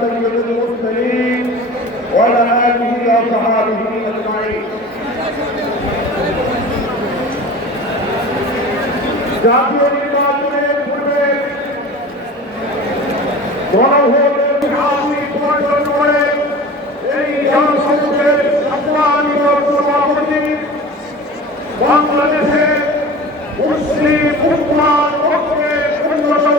سيد المرسلين وعلى آله وصحابه أجمعين জাতীয় নির্বাচনের পূর্বে গণভোটের আধুনিক বর্জন করে এই জনসংঘের সভাপতি বাংলাদেশে মুসলিম উন্নয়ন পক্ষে অন্যতম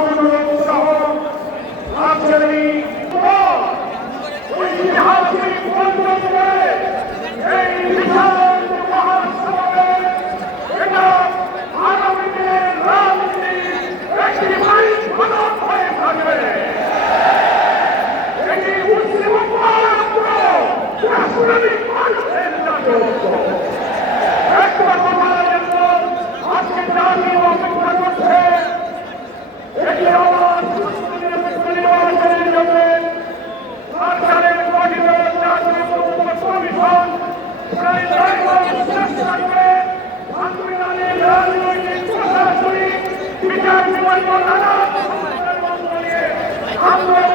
অনুরোধ আমরা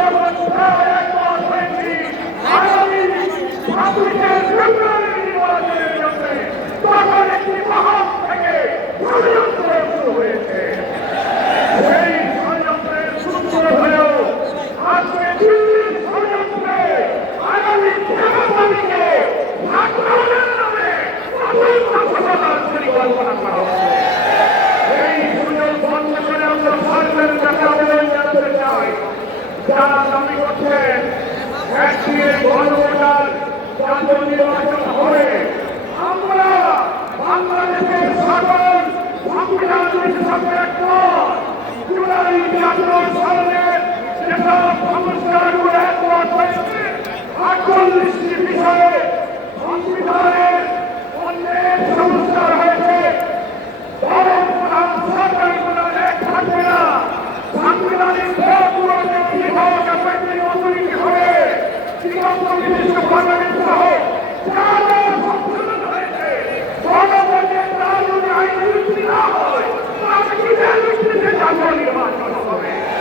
যারা দাবি করছেন একটি গণভোটার জাতীয় নির্বাচন হবে। আমরা সংবিধানের অন্যের সমস্যা